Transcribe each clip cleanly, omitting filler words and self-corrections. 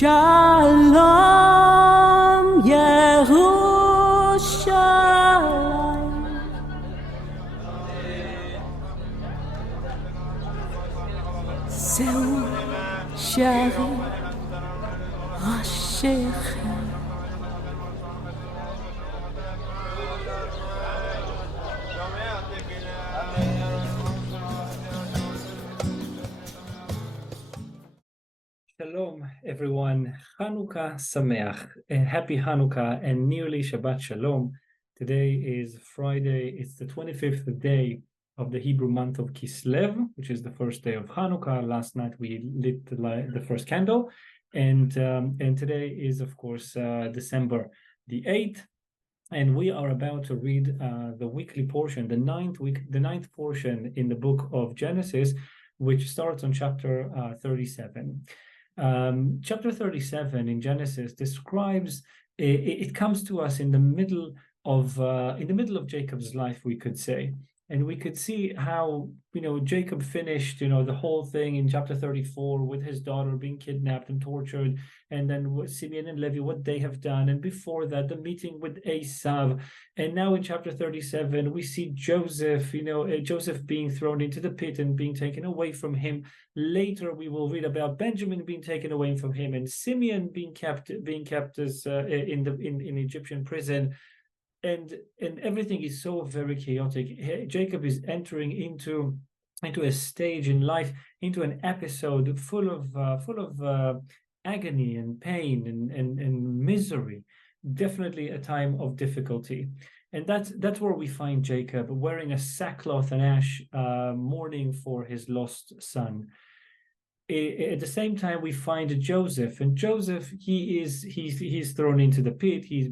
Shalom Yerushalayim Zeu Shari Rashechem Shalom, everyone. Hanukkah Sameach. Happy Hanukkah and nearly Shabbat Shalom. Today is Friday. It's the 25th day of the Hebrew month of Kislev, which is the first day of Hanukkah. Last night we lit the first candle, and today is, of course, December the 8th. And we are about to read the weekly portion, the ninth portion in the book of Genesis, which starts on chapter 37. Chapter 37 in Genesis describes it comes to us in the middle of Jacob's life, we could say, and we could see how Jacob finished the whole thing in chapter 34 with his daughter being kidnapped and tortured, and then what Simeon and Levi, what they have done, and before that the meeting with Esav, and now in chapter 37 we see Joseph Joseph being thrown into the pit and being taken away from him. Later we will read about Benjamin being taken away from him, and Simeon being kept as in Egyptian prison. And everything is so very chaotic. Jacob is entering into a stage in life, into an episode full of agony and pain and misery. Definitely a time of difficulty. And that's where we find Jacob wearing a sackcloth and ash, mourning for his lost son. At the same time, we find Joseph, and Joseph, he's thrown into the pit. He's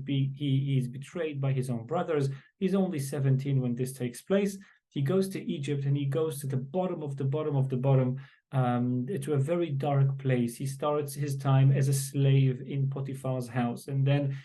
betrayed by his own brothers. He's only 17 when this takes place. He goes to Egypt, and he goes to the bottom of the bottom of the bottom, to a very dark place. He starts his time as a slave in Potiphar's house, and then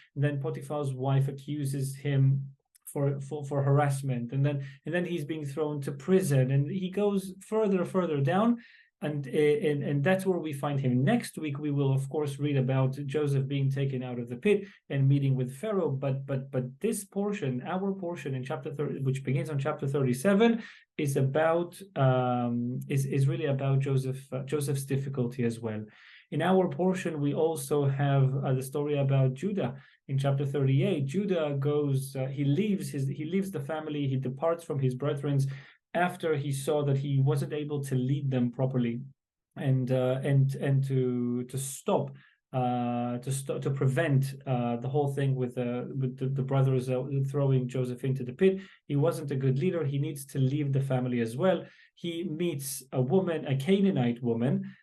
Potiphar's wife accuses him for harassment, and then he's being thrown to prison, and he goes further down. And that's where we find him. Next week we will of course read about Joseph being taken out of the pit and meeting with Pharaoh. But this portion, our portion in chapter 30, which begins on chapter 37, is about is really about Joseph's difficulty as well. In our portion we also have the story about Judah. In chapter 38, Judah goes, he leaves the family, he departs from his brethren after he saw that he wasn't able to lead them properly, and to prevent the whole thing with the brothers throwing Joseph into the pit. He wasn't a good leader. He needs to leave the family as well. He meets a woman, a Canaanite woman,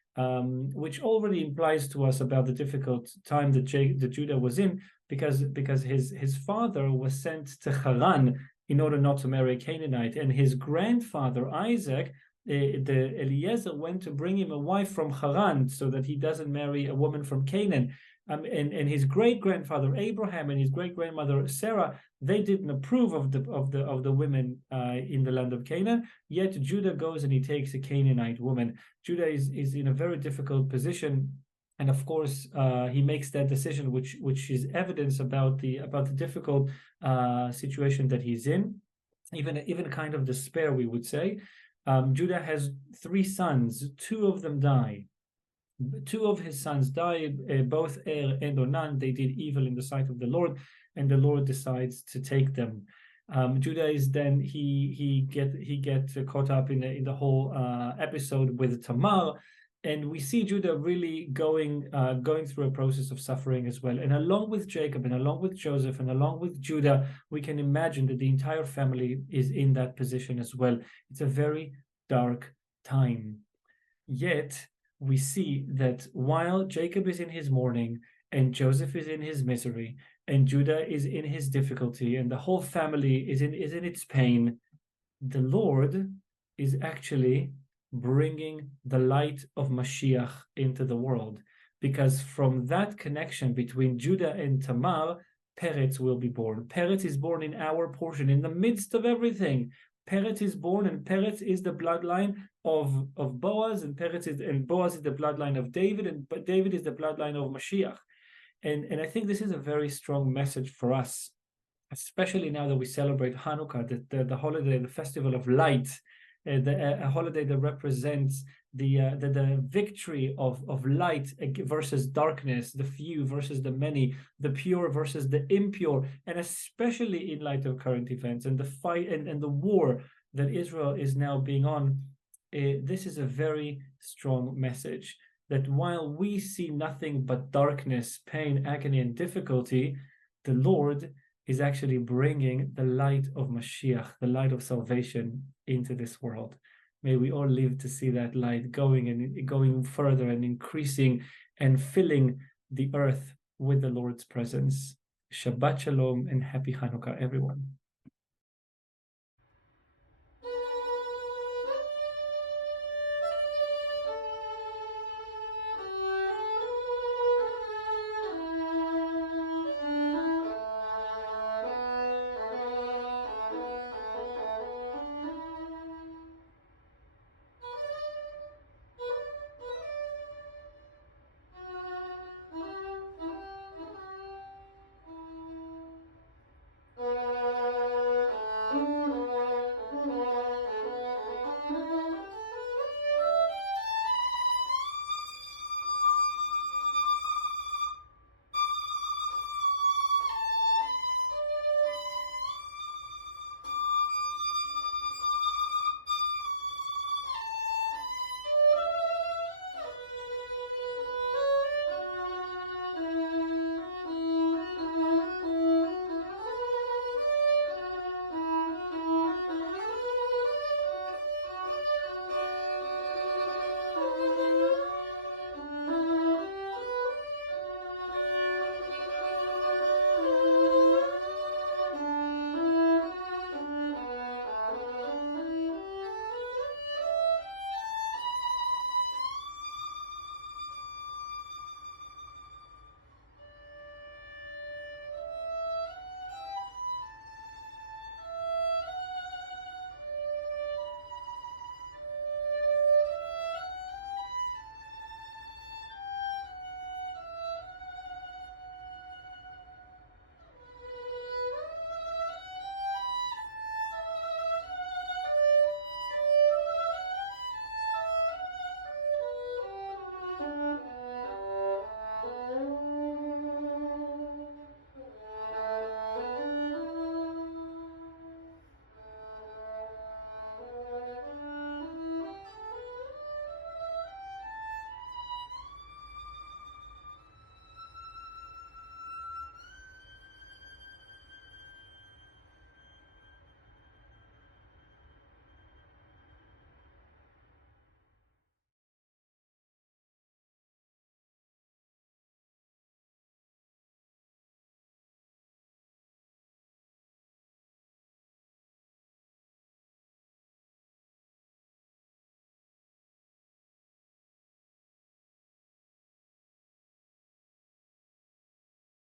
which already implies to us about the difficult time that Judah was in, because his father was sent to Haran in order not to marry a Canaanite, and his grandfather Isaac, the Eliezer, went to bring him a wife from Haran so that he doesn't marry a woman from Canaan. And his great grandfather Abraham and his great grandmother Sarah, they didn't approve of the women in the land of Canaan. Yet Judah goes and he takes a Canaanite woman. Judah is in a very difficult position. And of course, he makes that decision, which is evidence about the difficult situation that he's in, even kind of despair, we would say. Judah has 3 sons. 2 of them die. 2 of his sons die, both Er and Onan. They did evil in the sight of the Lord, and the Lord decides to take them. Judah is then he gets caught up in the whole episode with Tamar. And we see Judah really going through a process of suffering as well. And along with Jacob, and along with Joseph, and along with Judah, we can imagine that the entire family is in that position as well. It's a very dark time. Yet we see that while Jacob is in his mourning, and Joseph is in his misery, and Judah is in his difficulty, and the whole family is in its pain, the Lord is actually bringing the light of Mashiach into the world, because from that connection between Judah and Tamar, Peretz will be born. Peretz is born in our portion, in the midst of everything. Peretz is born, and Peretz is the bloodline of Boaz, and Boaz is the bloodline of David, and David is the bloodline of Mashiach. And I think this is a very strong message for us, especially now that we celebrate Hanukkah, the holiday, the festival of light, a holiday that represents the victory of light versus darkness, the few versus the many, the pure versus the impure, and especially in light of current events and the fight and the war that Israel is now being on. This is a very strong message that while we see nothing but darkness, pain, agony, and difficulty, the Lord is actually bringing the light of Mashiach, the light of salvation, into this world. May we all live to see that light going further and increasing and filling the earth with the Lord's presence. Shabbat Shalom and happy Hanukkah, everyone.